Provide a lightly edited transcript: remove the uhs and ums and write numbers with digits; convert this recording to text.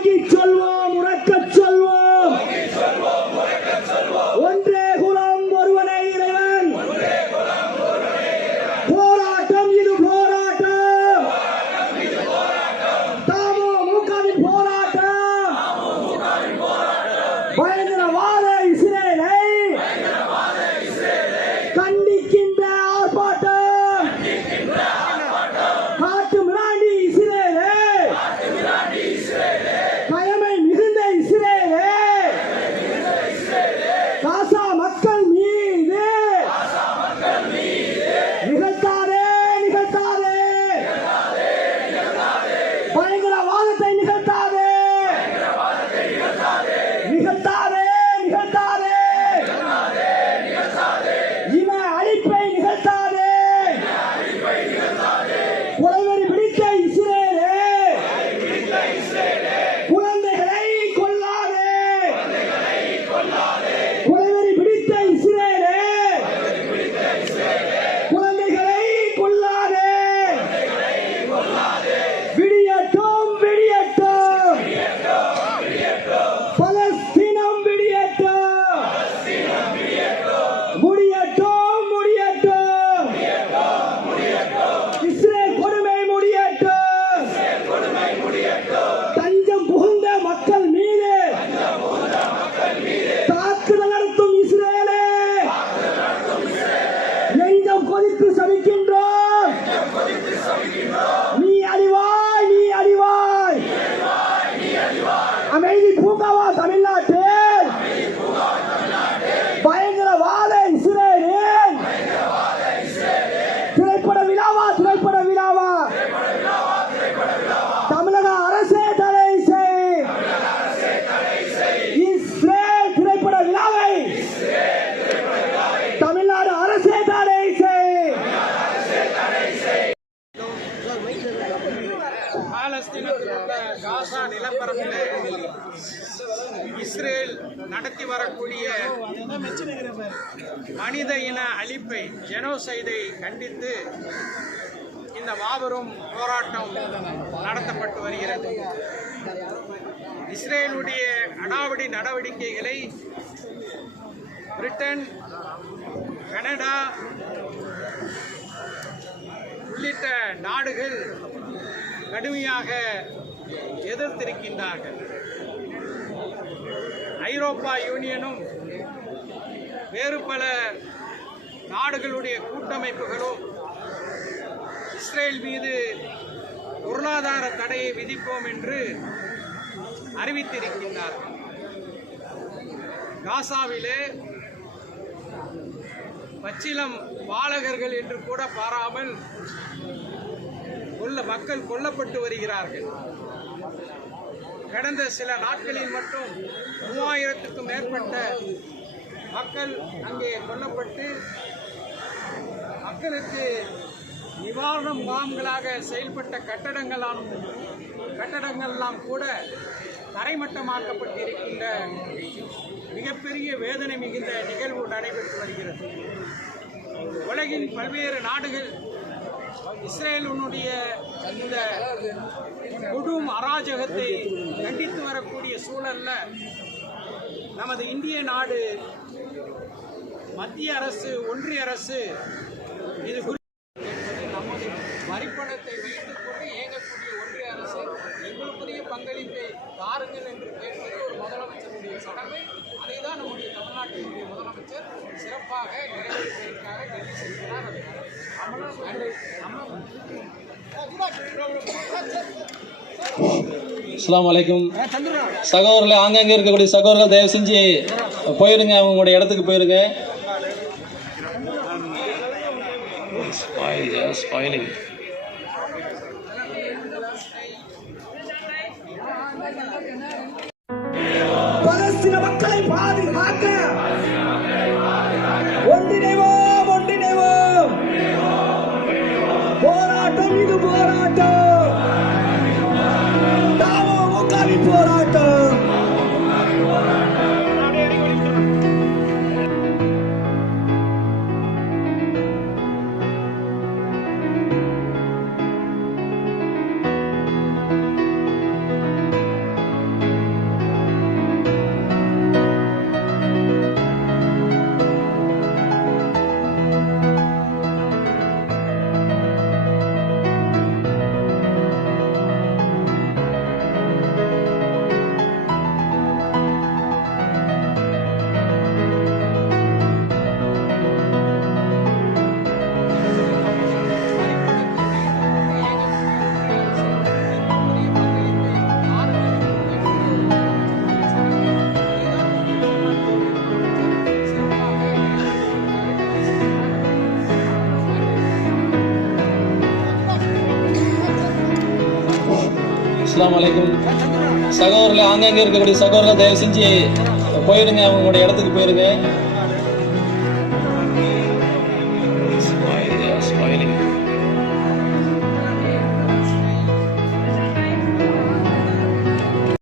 ஓங்கி சொல்வோம், உறக்கச் சொல்வோம். ஒன்றே குலம், ஒருவனே இறைவன். போராட்டம் இது போராட்டம். தமுமுகவின் போராட்டம். பயங்கரவாத இஸ்ரேலை கண்டிக்கின்ற ஆர்ப்பாட்டம். காட்டு மிராண்டி இஸ்ரேலே, கயமை மிகுந்த இஸ்ரேலே, காசா மக்கள் மீது நிகழ்த்தாதே, நிகழ்த்தாதே, பயங்கரவாதத்தை நிகழ்த்தாதே, நிகழ்த்தாதே, நிகழ்த்தாதே, இன அழிப்பை நிகழ்த்தாதே. குலைவெறி பிடித்த இஸ்ரேலே, குழந்தைகளை கொல்லாதே. குலைவெறி பிடித்த இஸ்ரேலே, குழந்தைகளை கொல்லாதே. விடியட்டும், விடியட்டும், பலஸ்தீனம் விடியட்டும். முடியட்டும், முடியட்டும், இஸ்ரேல் கொடுமை முடியட்டும். தஞ்சம் புகுந்த மக்கள் மீது தாக்குதல் நடத்தும் இஸ்ரேலே, நெஞ்சம் கொதித்து சபிக்கின்றோம். நீ அழிவாய், நீ அழிவாய். அமைதி பூங்காவா தமிழ்நாட்டில்? பயங்கரவாத இஸ்ரேலில் திரைப்பட விழாவா, திரைப்பட விழாவா? தமிழக அரசே தடை செய். இஸ்ரேல் திரைப்பட விழாவை தமிழ்நாடு அரசே தடை செய். பாலஸ்தீனத்தில் உள்ள காசா நிலப்பரப்பிலே இஸ்ரேல் நடத்தி வரக்கூடிய மனித இன அழிப்பை, ஜெனோசைடை கண்டித்து இந்த மாபெரும் போராட்டம் நடத்தப்பட்டு வருகிறது. இஸ்ரேலுடைய அடாவடி நடவடிக்கைகளை பிரிட்டன், கனடா உள்ளிட்ட நாடுகள் கடுமையாக எதிர்த்திருக்கின்றார்கள். ஐரோப்பா யூனியனும் வேறு பல நாடுகளுடைய கூட்டமைப்புகளும் இஸ்ரேல் மீது பொருளாதார தடையை விதிப்போம் என்று அறிவித்திருக்கின்றார்கள். காசாவிலே பச்சிலம் பாலகர்கள் என்று கூட பாராமல் மக்கள் கொல்லப்பட்டு வருகிறார்கள். கடந்த சில நாட்களில் மட்டும் 3000க்கும் மேற்பட்ட மக்கள் அங்கே கொல்லப்பட்டு மக்களுக்கு நிவாரண முகாம்களாக செயல்பட்ட கட்டடங்கள்லாம் கூட தரைமட்டமாக்கப்பட்டிருக்கின்ற மிகப்பெரிய வேதனை மிகுந்த நிகழ்வு நடைபெற்று வருகிறது. உலகின் பல்வேறு நாடுகள் இஸ்ரேலுடைய இந்த கொடும் அராஜகத்தை கண்டித்து வரக்கூடிய சூழல்ல நமது இந்திய நாடு, மத்திய அரசு, ஒன்றிய அரசு இது நமது வரிப்பணத்தை வைத்துக் கொண்டு இயங்கக்கூடிய ஒன்றிய அரசு எங்களுக்குரிய பங்களிப்பை தாருங்கள் என்று கேட்பது ஒரு முதலமைச்சருடைய கடமை. அதை தான் நம்முடைய தமிழ்நாட்டினுடைய முதலமைச்சர் சிறப்பாக நிறைவேற்றியிருக்கிறார், டெல்லி செல்கிறார். அஸ்ஸலாமு அலைக்கும். சகோதரர்களே, ஆங்காங்கே இருக்கக்கூடிய சகோதரர்கள் தயவு செஞ்சு போயிருங்க, அவங்களுடைய இடத்துக்கு போயிருங்க. ஸ்பாயிலிங். பலஸ்தீன மக்களை பாதுகாக்க ஒன்றிணைவோம், ஒன்றிணைவோம். போராட்டம் இது போராட்டம். தமுமுகவின் போராட்டம். அஸ்ஸலாமு அலைக்கும். சகோதரர்களே, ஆங்காங்கே இருக்கக்கூடிய சகோதரர்கள் தயவு செஞ்சு போயிருங்க, அவங்களுடைய இடத்துக்கு போயிருங்க.